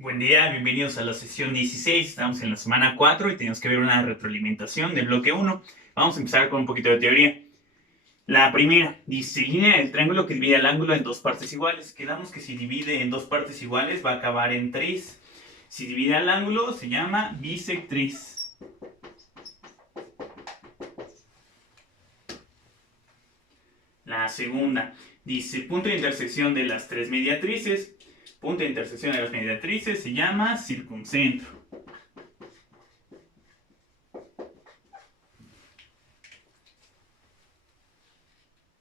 Buen día, bienvenidos a la sesión 16. Estamos en la semana 4 y tenemos que ver una retroalimentación del bloque 1. Vamos a empezar con un poquito de teoría. La primera dice: línea del triángulo que divide el ángulo en dos partes iguales. Quedamos que si divide en dos partes iguales va a acabar en tris. Si divide al ángulo se llama bisectriz. La segunda dice: punto de intersección de las tres mediatrices. Punto de intersección de las mediatrices se llama circuncentro.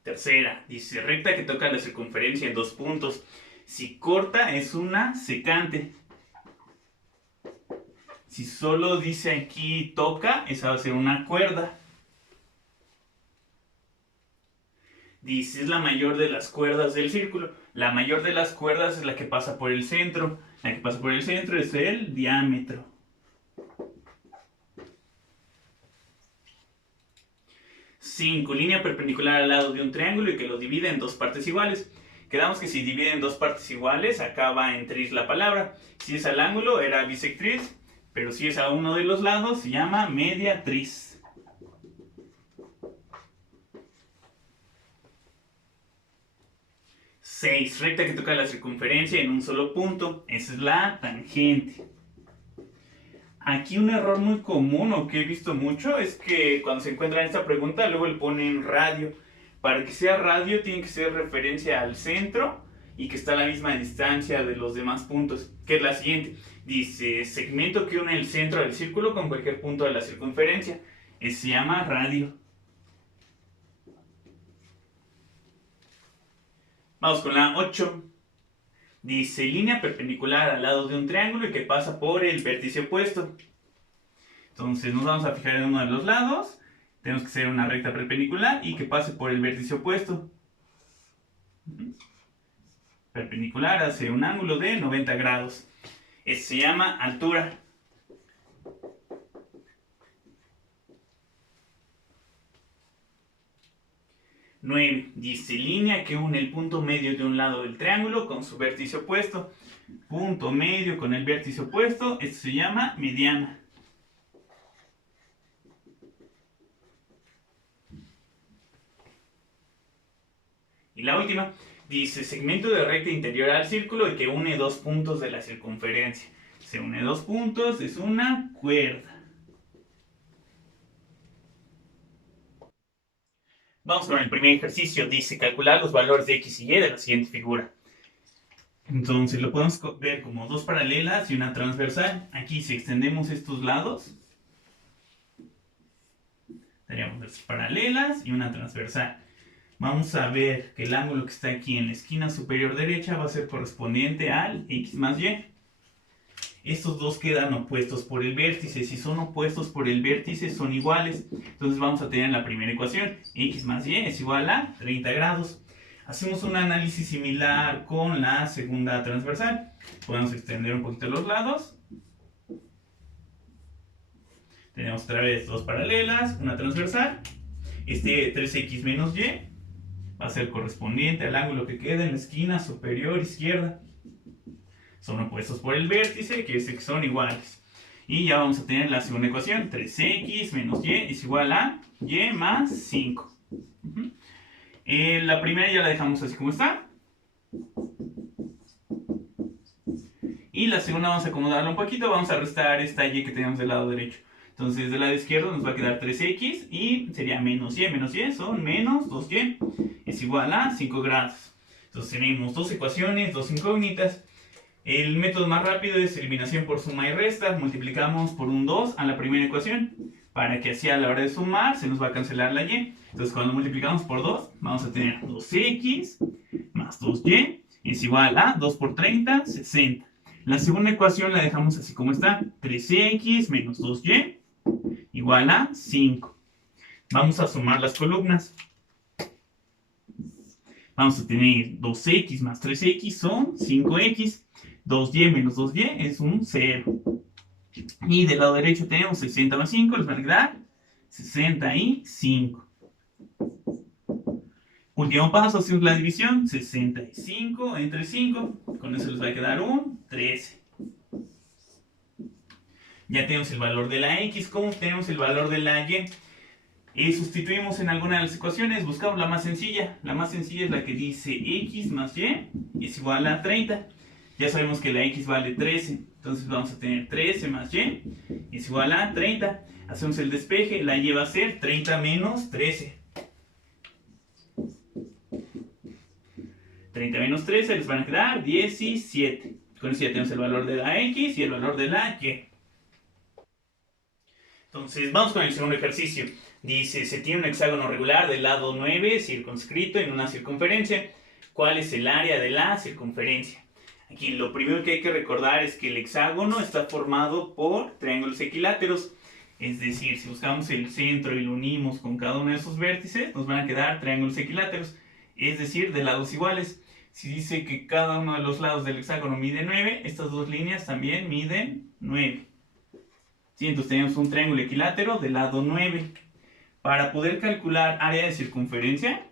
Tercera, dice: recta que toca la circunferencia en dos puntos. Si corta es una secante. Si solo dice aquí toca, esa va a ser una cuerda. Dice: es la mayor de las cuerdas del círculo. La mayor de las cuerdas es la que pasa por el centro. La que pasa por el centro es el diámetro. 5. Línea perpendicular al lado de un triángulo y que lo divide en dos partes iguales. Quedamos que si divide en dos partes iguales acaba en tris la palabra. Si es al ángulo era bisectriz, pero si es a uno de los lados se llama mediatriz. 6. Recta que toca la circunferencia en un solo punto. Esa es la tangente. Aquí un error muy común o que he visto mucho es que cuando se encuentra en esta pregunta luego le ponen radio. Para que sea radio tiene que ser referencia al centro y que está a la misma distancia de los demás puntos, que es la siguiente. Dice: segmento que une el centro del círculo con cualquier punto de la circunferencia. Se llama radio. Vamos con la 8. Dice: línea perpendicular al lado de un triángulo y que pasa por el vértice opuesto. Entonces nos vamos a fijar en uno de los lados. Tenemos que hacer una recta perpendicular y que pase por el vértice opuesto. Perpendicular hace un ángulo de 90 grados. Eso se llama altura. 9. Dice: línea que une el punto medio de un lado del triángulo con su vértice opuesto. Punto medio con el vértice opuesto, esto se llama mediana. Y la última, dice: segmento de recta interior al círculo y que une dos puntos de la circunferencia. Se une dos puntos, es una cuerda. Vamos con el primer ejercicio. Dice: calcular los valores de x y y de la siguiente figura. Entonces lo podemos ver como dos paralelas y una transversal. Aquí si extendemos estos lados, tendríamos dos paralelas y una transversal. Vamos a ver que el ángulo que está aquí en la esquina superior derecha va a ser correspondiente al x más y. Estos dos quedan opuestos por el vértice. Si son opuestos por el vértice son iguales. Entonces vamos a tener la primera ecuación: x más y es igual a 30 grados. Hacemos un análisis similar con la segunda transversal. Podemos extender un poquito los lados. Tenemos otra vez dos paralelas, una transversal. Este 3x menos y va a ser correspondiente al ángulo que queda en la esquina superior izquierda. Son opuestos por el vértice, que son iguales. Y ya vamos a tener la segunda ecuación: 3x menos y es igual a y más 5. La primera ya la dejamos así como está. Y la segunda vamos a acomodarla un poquito. Vamos a restar esta y que tenemos del lado derecho. Entonces del lado izquierdo nos va a quedar 3x y sería menos y. Menos y son menos 2y. Es igual a 5 grados. Entonces tenemos dos ecuaciones, dos incógnitas. El método más rápido es eliminación por suma y resta. Multiplicamos por un 2 a la primera ecuación, para que así a la hora de sumar se nos va a cancelar la y. Entonces cuando multiplicamos por 2 vamos a tener 2x más 2y es igual a 2 por 30, 60. La segunda ecuación la dejamos así como está: 3x menos 2y igual a 5. Vamos a sumar las columnas. Vamos a tener 2x más 3x son 5x. 2y menos 2y es un 0. Y del lado derecho tenemos 60 más 5, les va a quedar 65. Último paso, hacemos la división: 65 entre 5. Con eso les va a quedar un 13. Ya tenemos el valor de la x. ¿Cómo tenemos el valor de la y? Sustituimos en alguna de las ecuaciones, buscamos la más sencilla. La más sencilla es la que dice x más y es igual a 30. Ya sabemos que la x vale 13, entonces vamos a tener 13 más y es igual a 30. Hacemos el despeje, la y va a ser 30 menos 13. 30 menos 13 les van a quedar 17. Con eso ya tenemos el valor de la x y el valor de la y. Entonces vamos con el segundo ejercicio. Dice, se tiene un hexágono regular del lado 9 circunscrito en una circunferencia. ¿Cuál es el área de la circunferencia? Aquí lo primero que hay que recordar es que el hexágono está formado por triángulos equiláteros. Es decir, si buscamos el centro y lo unimos con cada uno de esos vértices, nos van a quedar triángulos equiláteros. Es decir, de lados iguales. Si dice que cada uno de los lados del hexágono mide 9, estas dos líneas también miden 9. ¿Sí? Entonces tenemos un triángulo equilátero de lado 9. Para poder calcular área de circunferencia,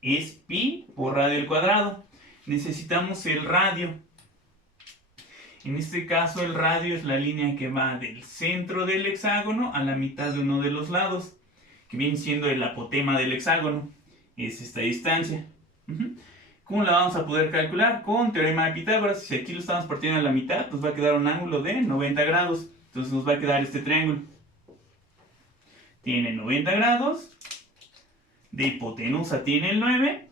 es pi por radio al cuadrado. Necesitamos el radio. En este caso, el radio es la línea que va del centro del hexágono a la mitad de uno de los lados, que viene siendo el apotema del hexágono. Es esta distancia. ¿Cómo la vamos a poder calcular? Con teorema de Pitágoras. Si aquí lo estamos partiendo a la mitad, nos va a quedar un ángulo de 90 grados. Entonces nos va a quedar este triángulo. Tiene 90 grados. De hipotenusa tiene el 9.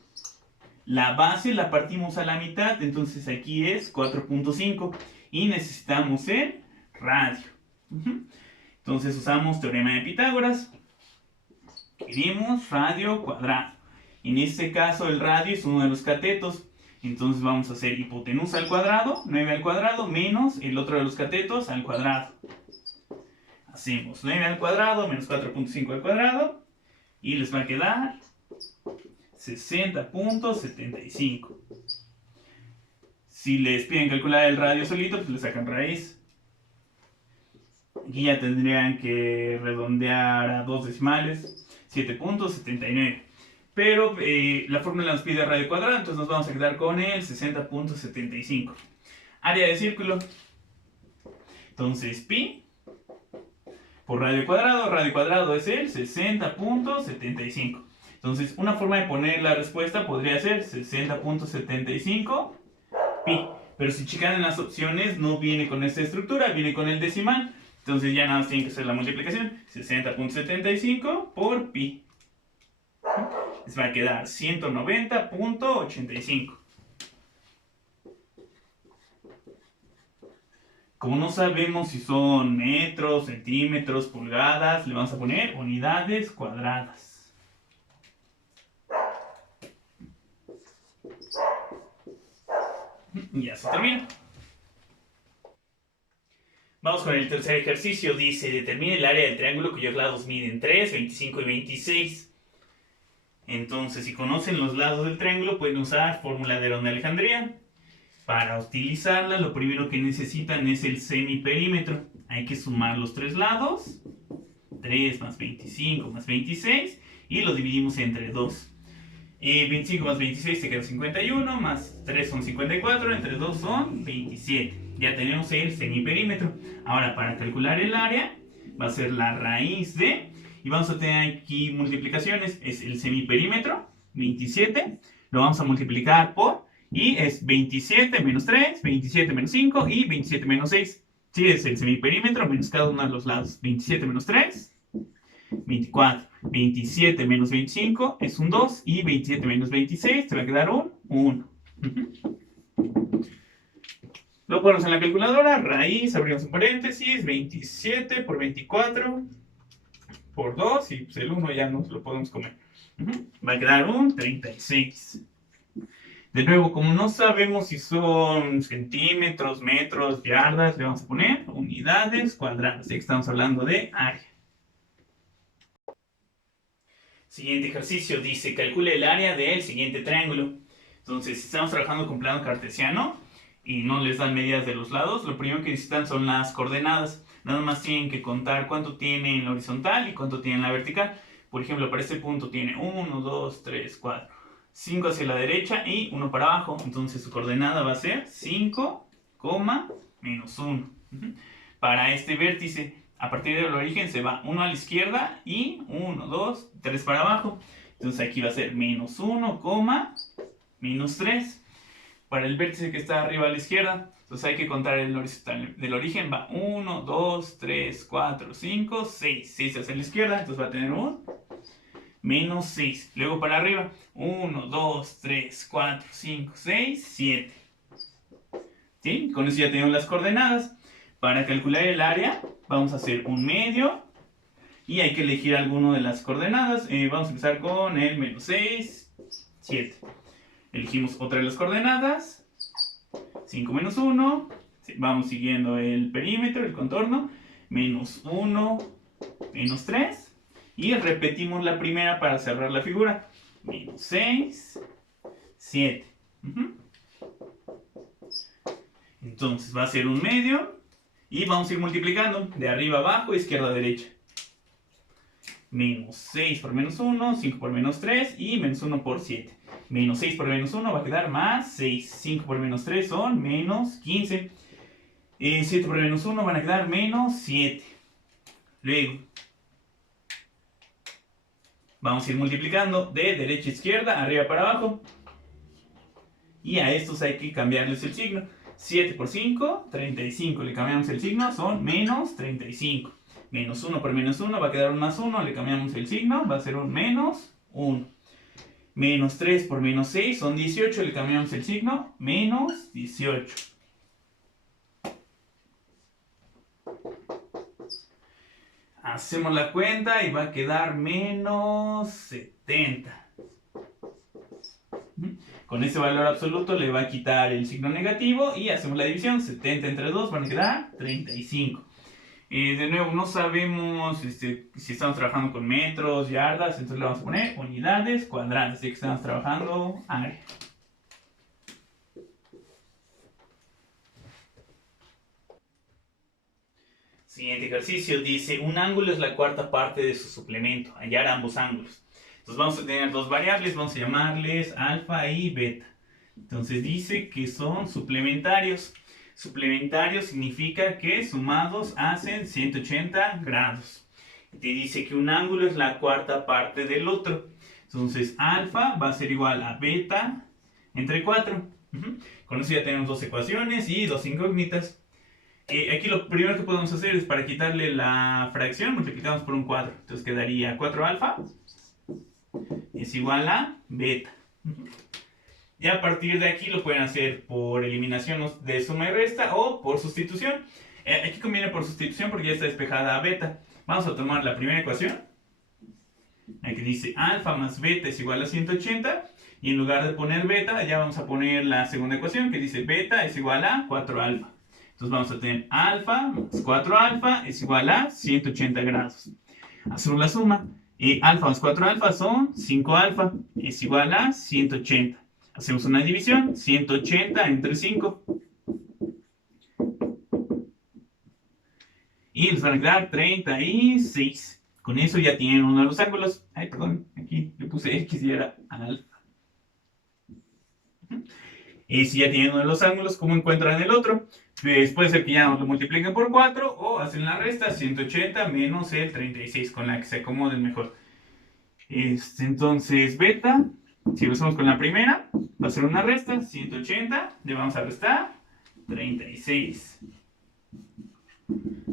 La base la partimos a la mitad, entonces aquí es 4.5. Y necesitamos el radio. Entonces usamos teorema de Pitágoras. Queremos radio cuadrado. En este caso el radio es uno de los catetos. Entonces vamos a hacer hipotenusa al cuadrado, 9 al cuadrado, menos el otro de los catetos al cuadrado. Hacemos 9 al cuadrado menos 4.5 al cuadrado. Y les va a quedar 60.75. Si les piden calcular el radio solito, pues le sacan raíz. Aquí ya tendrían que redondear a 2 decimales, 7.79. Pero la fórmula nos pide radio cuadrado, entonces nos vamos a quedar con el 60.75. Área de círculo. Entonces pi por radio cuadrado es el 60.75. Entonces una forma de poner la respuesta podría ser 60.75 pi. Pero si checan en las opciones no viene con esta estructura, viene con el decimal. Entonces ya nada más tienen que hacer la multiplicación. 60.75 por pi. Les va a quedar 190.85. Como no sabemos si son metros, centímetros, pulgadas, le vamos a poner unidades cuadradas. Y ya se termina. Vamos con el tercer ejercicio. Dice, determine el área del triángulo cuyos lados miden 3, 25 y 26. Entonces, si conocen los lados del triángulo, pueden usar fórmula de Herón de Alejandría. Para utilizarla, lo primero que necesitan es el semiperímetro. Hay que sumar los tres lados. 3 más 25 más 26. Y lo dividimos entre 2. 25 más 26 se queda 51. Más 3 son 54. Entre 2 son 27. Ya tenemos el semiperímetro. Ahora, para calcular el área, va a ser la raíz de... Y vamos a tener aquí multiplicaciones. Es el semiperímetro, 27. Lo vamos a multiplicar por... Y es 27 menos 3, 27 menos 5 y 27 menos 6. Sí, es el semiperímetro menos cada uno de los lados. 27 menos 3, 24. 27 menos 25 es un 2. Y 27 menos 26 te va a quedar un 1. Lo ponemos en la calculadora. Raíz, abrimos un paréntesis. 27 por 24 por 2. Y pues el 1 ya nos lo podemos comer. Va a quedar un 36. De nuevo, como no sabemos si son centímetros, metros, yardas, le vamos a poner unidades cuadradas. Ya que estamos hablando de área. Siguiente ejercicio dice, calcule el área del siguiente triángulo. Entonces, si estamos trabajando con plano cartesiano y no les dan medidas de los lados, lo primero que necesitan son las coordenadas. Nada más tienen que contar cuánto tiene en la horizontal y cuánto tiene en la vertical. Por ejemplo, para este punto tiene 1, 2, 3, 4. 5 hacia la derecha y 1 para abajo. Entonces su coordenada va a ser 5, menos 1. para este vértice, a partir del origen se va 1 a la izquierda y 1, 2, 3 para abajo. Entonces aquí va a ser menos 1, menos 3. Para el vértice que está arriba a la izquierda, entonces hay que contar el horizontal. Del origen va 1, 2, 3, 4, 5, 6. 6 hacia la izquierda, entonces va a tener un menos 6. Luego para arriba, 1, 2, 3, 4, 5, 6, 7. ¿Sí? Con eso ya tenemos las coordenadas. Para calcular el área, vamos a hacer un medio. Y hay que elegir alguno de las coordenadas. Vamos a empezar con el menos 6, 7. Elegimos otra de las coordenadas. 5 menos 1. Vamos siguiendo el perímetro, el contorno. Menos 1, menos 3. Y repetimos la primera para cerrar la figura. Menos 6, 7. Entonces va a ser un medio. Y vamos a ir multiplicando de arriba a abajo, izquierda a derecha. Menos 6 por menos 1, 5 por menos 3 y menos 1 por 7. Menos 6 por menos 1 va a quedar más 6. 5 por menos 3 son menos 15. 7 por menos 1 van a quedar menos 7. Luego, vamos a ir multiplicando de derecha a izquierda, arriba para abajo. Y a estos hay que cambiarles el signo. 7 por 5, 35. Le cambiamos el signo, son menos 35. Menos 1 por menos 1 va a quedar un más 1. Le cambiamos el signo, va a ser un menos 1. Menos 3 por menos 6 son 18. Le cambiamos el signo, menos 18. Hacemos la cuenta y va a quedar menos 70. Con ese valor absoluto le va a quitar el signo negativo y hacemos la división. 70 entre 2 van a quedar 35. De nuevo, no sabemos si estamos trabajando con metros, yardas, entonces le vamos a poner unidades cuadradas, así que estamos trabajando área. Siguiente ejercicio dice, un ángulo es la cuarta parte de su suplemento, hallar ambos ángulos. Entonces vamos a tener dos variables, vamos a llamarles alfa y beta. Entonces dice que son suplementarios. Suplementario significa que sumados hacen 180 grados. Te dice que un ángulo es la cuarta parte del otro. Entonces alfa va a ser igual a beta entre 4. Con eso ya tenemos dos ecuaciones y dos incógnitas. Aquí lo primero que podemos hacer es para quitarle la fracción, multiplicamos por un 4. Entonces quedaría 4 alfa es igual a beta. Y a partir de aquí lo pueden hacer por eliminación de suma y resta o por sustitución. Aquí conviene por sustitución porque ya está despejada a beta. Vamos a tomar la primera ecuación. Aquí dice alfa más beta es igual a 180. Y en lugar de poner beta, ya vamos a poner la segunda ecuación que dice beta es igual a 4 alfa. Entonces vamos a tener alfa más 4 alfa es igual a 180 grados. Hacemos la suma. Alfa más 4 alfa son 5 alfa es igual a 180. Hacemos una división, 180 entre 5. Y les van a quedar 36. Con eso ya tienen uno de los ángulos. Ay, perdón, aquí le puse X y era alfa. Y si ya tienen uno de los ángulos, ¿cómo encuentran el otro? Pues puede ser que ya lo multipliquen por 4 o hacen la resta, 180 menos el 36, con la que se acomoden mejor. Entonces, beta, si lo hacemos con la primera, va a ser una resta, 180, le vamos a restar 36.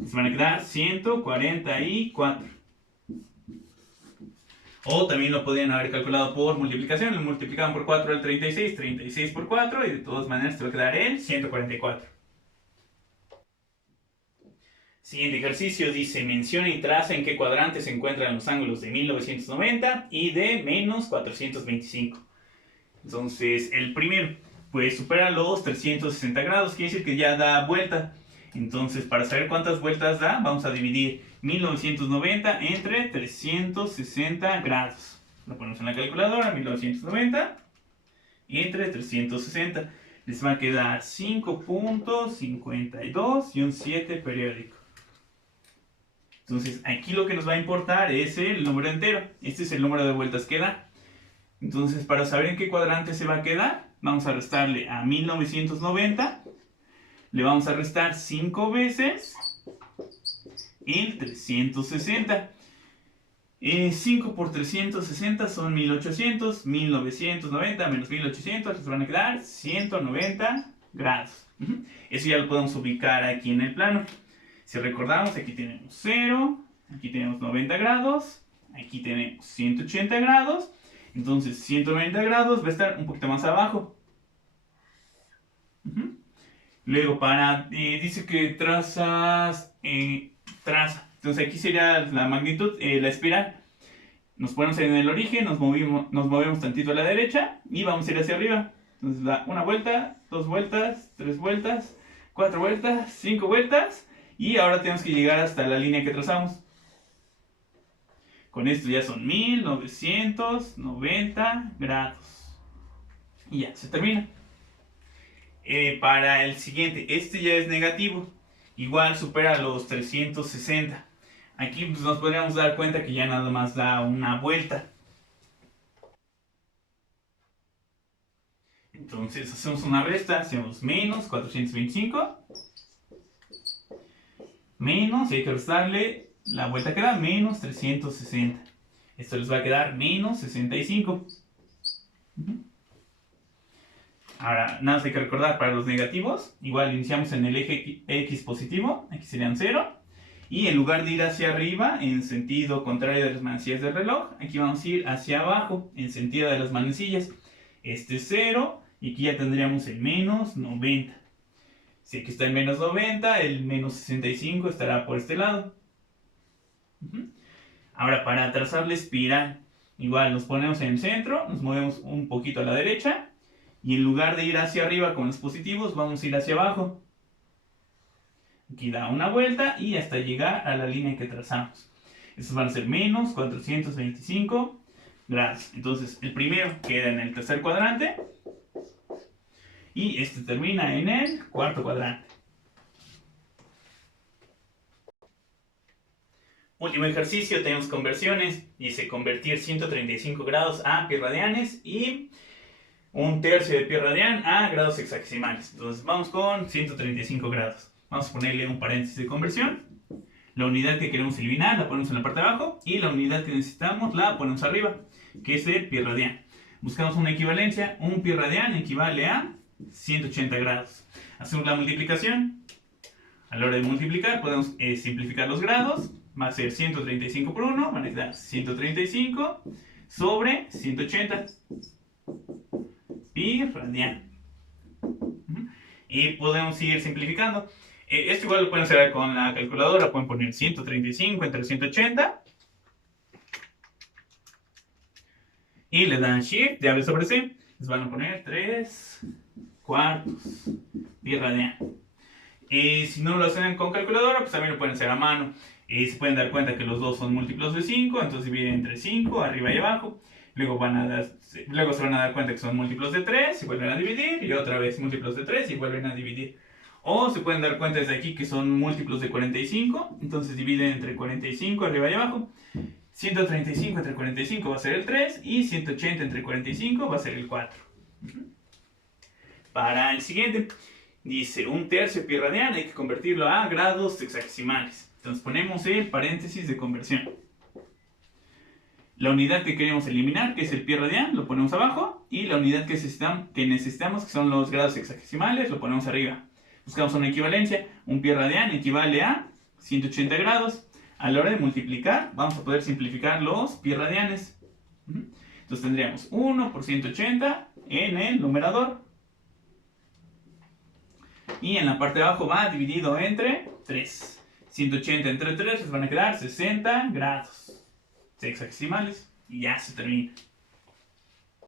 Se van a quedar 144. O también lo podrían haber calculado por multiplicación, lo multiplicaban por 4 el 36, 36 por 4 y de todas maneras te va a quedar el 144. Siguiente ejercicio dice, menciona y traza en qué cuadrante se encuentran los ángulos de 1990 y de menos 425. Entonces, el primero, pues supera los 360 grados, quiere decir que ya da vuelta. Entonces, para saber cuántas vueltas da, vamos a dividir 1990 entre 360 grados. Lo ponemos en la calculadora, 1990 entre 360. Les va a quedar 5.52 y un 7 periódico. Entonces, aquí lo que nos va a importar es el número entero. Este es el número de vueltas que da. Entonces, para saber en qué cuadrante se va a quedar, vamos a restarle a 1990. Le vamos a restar 5 veces el 360. 5 por 360 son 1800, 1990 menos 1800, les van a quedar 190 grados. Eso ya lo podemos ubicar aquí en el plano. Si recordamos, aquí tenemos 0, aquí tenemos 90 grados, aquí tenemos 180 grados, entonces 190 grados va a estar un poquito más abajo. Luego dice que traza, entonces aquí sería la magnitud, la espiral. Nos ponemos en el origen, nos movemos tantito a la derecha y vamos a ir hacia arriba. Entonces da una vuelta, 2 vueltas, 3 vueltas, 4 vueltas, 5 vueltas y ahora tenemos que llegar hasta la línea que trazamos. Con esto ya son 1990 grados. Y ya, se termina. Para el siguiente, este ya es negativo. Igual supera los 360. Aquí pues, nos podríamos dar cuenta que ya nada más da una vuelta. Entonces hacemos una resta, hacemos menos 425. Menos, y hay que restarle la vuelta que da, menos 360. Esto les va a quedar menos 65. Ahora, nada más hay que recordar, para los negativos, igual iniciamos en el eje X positivo, aquí serían 0. Y en lugar de ir hacia arriba, en sentido contrario de las manecillas del reloj, aquí vamos a ir hacia abajo, en sentido de las manecillas. Este es 0, y aquí ya tendríamos el menos 90. Si aquí está el menos 90, el menos 65 estará por este lado. Ahora, para trazar la espiral, igual nos ponemos en el centro, nos movemos un poquito a la derecha, y en lugar de ir hacia arriba con los positivos, vamos a ir hacia abajo. Aquí da una vuelta y hasta llegar a la línea que trazamos. Estos van a ser menos 425 grados. Entonces, el primero queda en el tercer cuadrante. Y este termina en el cuarto cuadrante. Último ejercicio, tenemos conversiones. Dice convertir 135 grados a pi radianes y un tercio de pi radian a grados hexagesimales. Entonces vamos con 135 grados. Vamos a ponerle un paréntesis de conversión. La unidad que queremos eliminar la ponemos en la parte de abajo y la unidad que necesitamos la ponemos arriba, que es el pi radian. Buscamos una equivalencia. Un pi radian equivale a 180 grados. Hacemos la multiplicación. A la hora de multiplicar podemos simplificar los grados. Va a ser 135 por 1, van a quedar 135 sobre 180 pi radian. Y podemos seguir simplificando. Esto igual lo pueden hacer con la calculadora. Pueden poner 135 entre 180. Y le dan Shift, llave sobre C. Les van a poner 3 cuartos pi radian. Si no lo hacen con calculadora, pues también lo pueden hacer a mano. Se pueden dar cuenta que los dos son múltiplos de 5. Entonces dividen entre 5, arriba y abajo. Luego se van a dar cuenta que son múltiplos de 3 y vuelven a dividir. Y otra vez múltiplos de 3 y vuelven a dividir. O se pueden dar cuenta desde aquí que son múltiplos de 45. Entonces dividen entre 45 arriba y abajo. 135 entre 45 va a ser el 3. Y 180 entre 45 va a ser el 4. Para el siguiente, dice un tercio pi radian hay que convertirlo a grados hexagesimales. Entonces ponemos el paréntesis de conversión. La unidad que queremos eliminar, que es el pi radian, lo ponemos abajo. Y la unidad que necesitamos, que son los grados hexagesimales, lo ponemos arriba. Buscamos una equivalencia. Un pi radian equivale a 180 grados. A la hora de multiplicar, vamos a poder simplificar los pi radianes. Entonces tendríamos 1 por 180 en el numerador. Y en la parte de abajo va dividido entre 3. 180 entre 3 les van a quedar 60 grados hexagesimales. Y ya se termina.